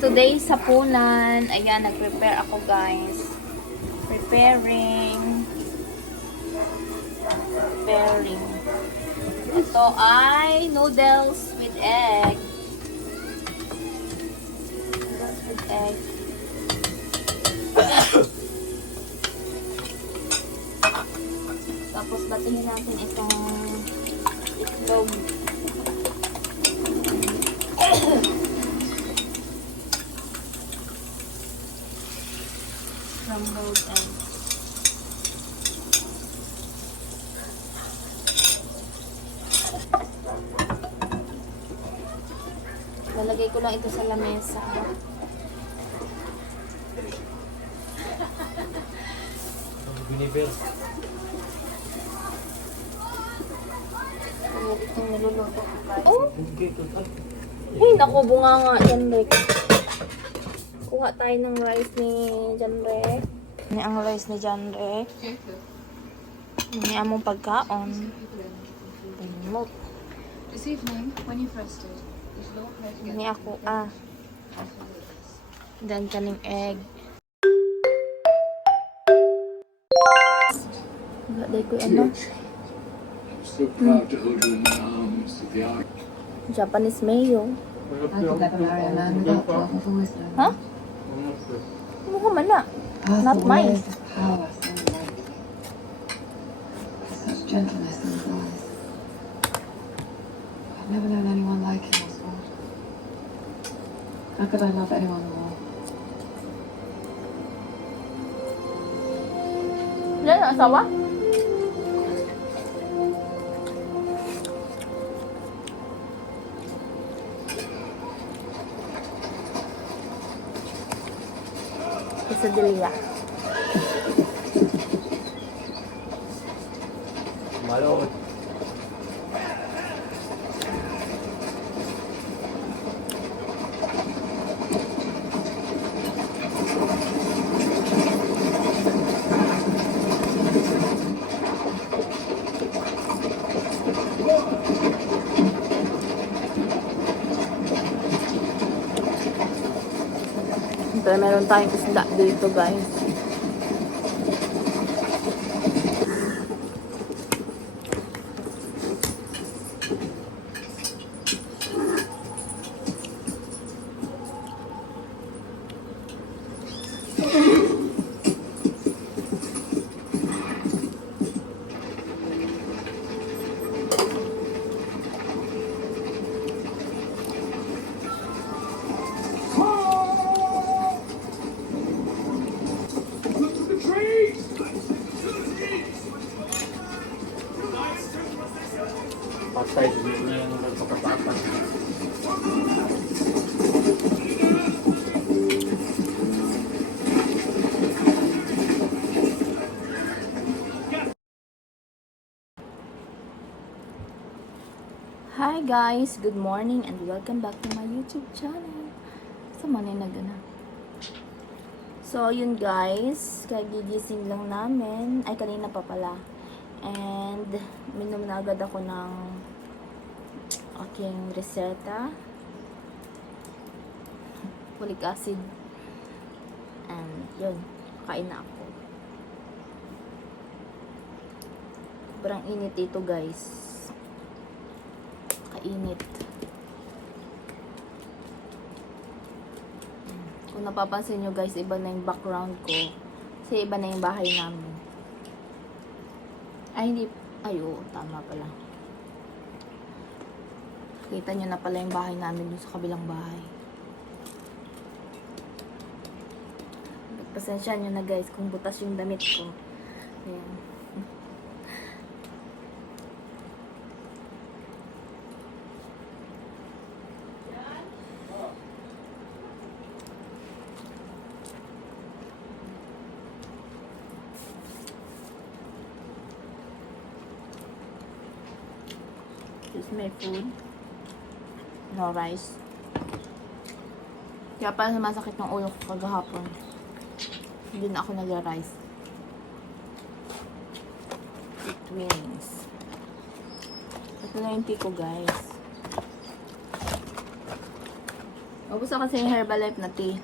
Today's hapunan. Ayan, nag-prepare ako guys. Preparing. Ito ay noodles with egg. Noodles with egg. Tapos batingin natin itong itlog. Scrambled egg. Lalagay ko lang ito sa lamesa. Biniber. Itong niluluto ko guys. Oh! Ay, naku, bunga nga yan, Rick. Kuha tayo ng rice ni John Rick. Ini ang rice ni John Rick. Ini among pagkaon. Tingmot. This evening, when you've rested, you should all play together. Ini ako, Dan kaning egg. Gaday ko ano? So proud to hold you in my arms at the ark. Japanese mayo. I could never marry a man without love. I've always known. Huh? Ano man na? Not mine. There's power so light. There's such gentleness in his eyes. I've never known anyone like him, Oswald. How could I love anyone more? Yan ang asawa? Quesadilla. Malo. Pero meron tayong isda dito guys. Patay siguro na yung nagpapatapan. Hi guys! Good morning and welcome back to my YouTube channel. Sa manay na gana. So yun guys, kagigising lang namin. Ay kanina pa pala. And minom na agad ako ng aking reseta. Folic acid. And yun, kain na ako. Sobrang init ito guys. Kainit. Kung napapansin nyo guys, iba na yung background ko. Kasi iba na yung bahay namin. Ay, hindi. Ay, oo. Tama pala. Kita nyo na pala yung bahay namin dun sa kabilang bahay. Pasensya nyo na guys kung butas yung damit ko. Ayan. This is my food. No rice. Kaya pala masakit ng ulo ko kagahapon. Hindi na ako nag-rice. Twins. Ito na yung tea ko guys. Ubus ako kasi yung Herbalife na tea.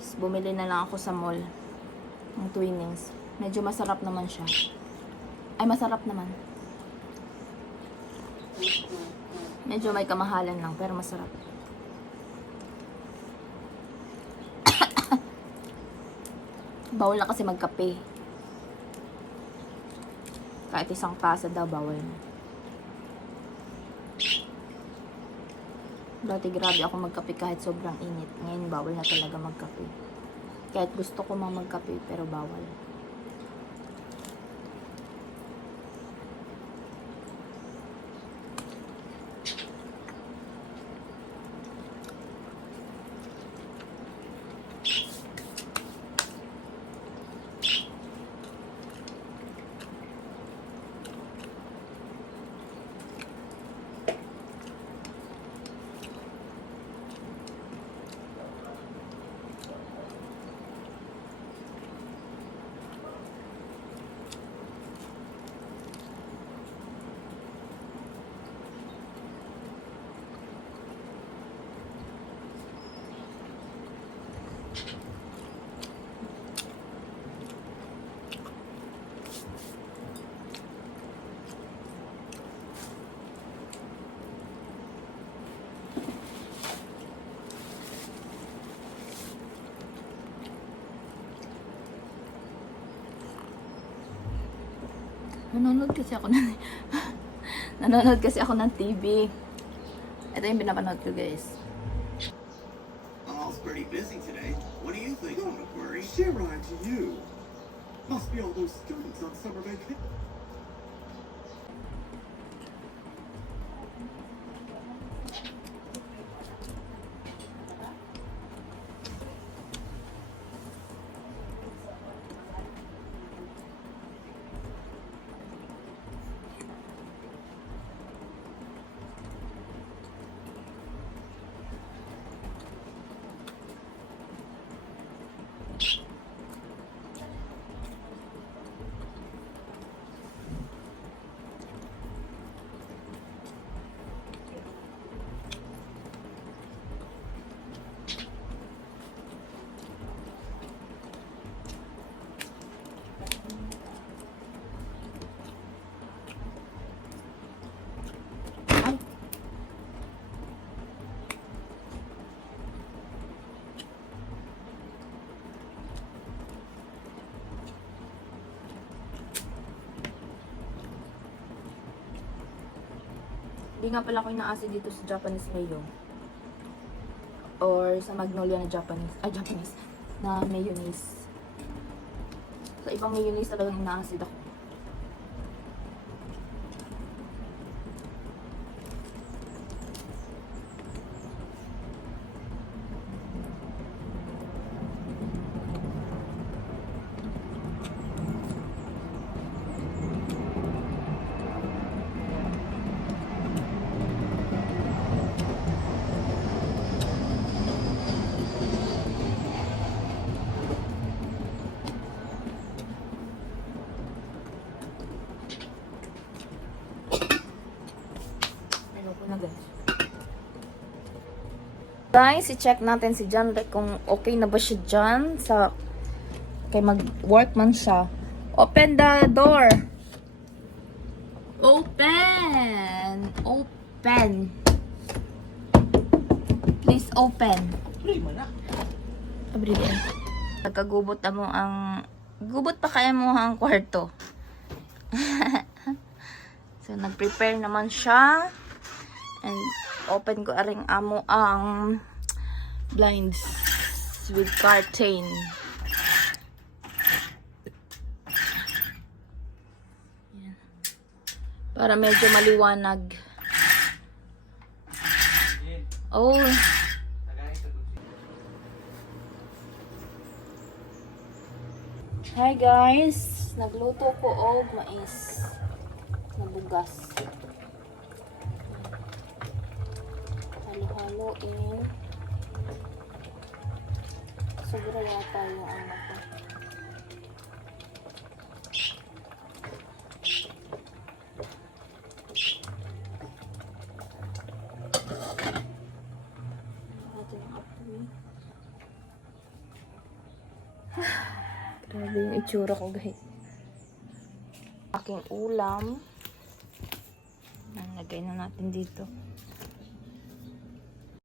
Tapos bumili na lang ako sa mall ng Twinings. Medyo masarap naman siya. Ay, masarap naman. Medyo may kamahalan lang, pero masarap. Bawal na kasi magkape. Kahit isang tasa daw, bawal na. Dati grabe ako magkape kahit sobrang init. Ngayon, bawal na talaga magkape. Kahit gusto ko magkape, pero bawal. Nanonood kasi ako ng nanonood kasi ako ng TV. Ito yung pinapanood ko, guys. All's pretty busy today. What do you think, Mona Query? Share on to you. Must be all those students on summer vacation. Hindi nga pala ako inaasi dito sa Japanese mayo. Or sa Magnolia na Japanese na mayonnaise. Sa ibang mayonnaise talagang inaasid ako. Guys, i-check natin si John kung okay na ba siya dyan sa kay mag-work man siya. Open the door. Open. Open. Please open. Abri din. Nagkagubot na mo ang gubot pa kaya mo ang kwarto. So nag-prepare naman siya. And open ko aring amo ang blinds with curtain. Yan. Para medyo maliwanag. Oh. Hi guys, nagluto ko og mais na bugas. Halo-haloin. Sobra yata yung ano ko. Grabe yung itsura ko, guys. Aking ulam. Nalagay na natin dito.